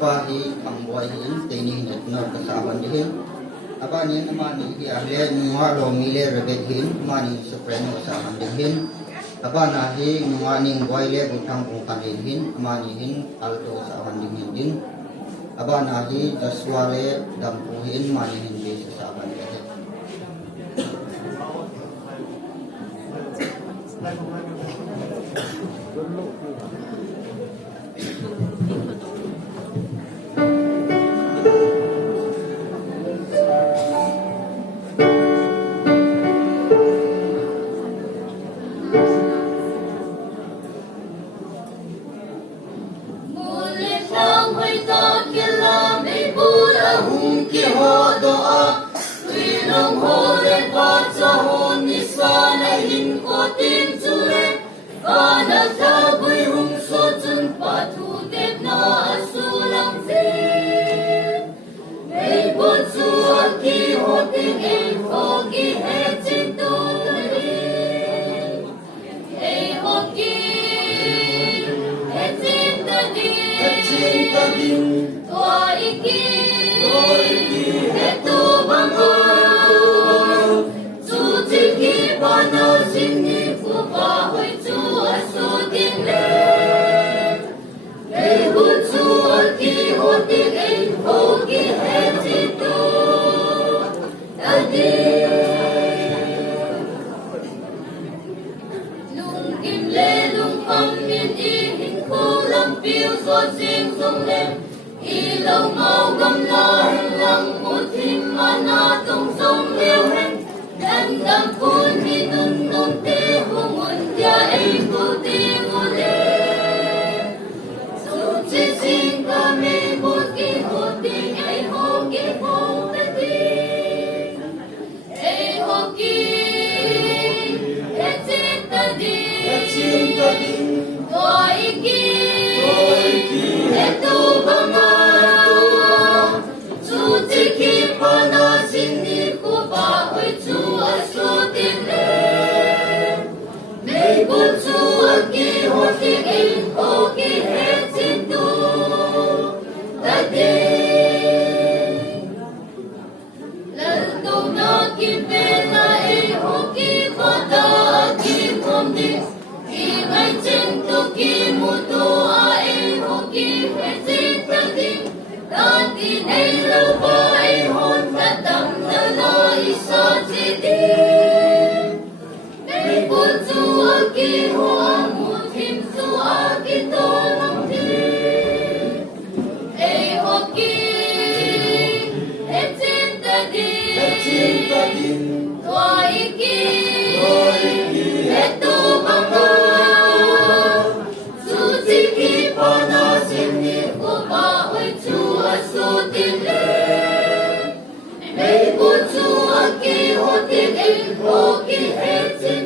qua hi thằng boy hi tây ni net no ka saban hi abani amani hi ahle nuwa lo mile rebe hin mani supremo saban hin abana hi nuwa ning boy le butang kung kanin hin amani hin alto saban din abana hi jaswa le dampu hin mani hin be saban hin Hãy subscribe cho kênh Ghiền Mì Gõ để không bỏ lỡ những video hấp dẫn.